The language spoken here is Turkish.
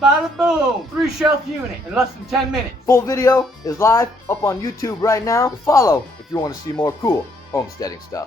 bada boom. 3-shelf unit in less than 10 minutes. Full video is live up on YouTube right now. Follow if you want to see more cool homesteading stuff.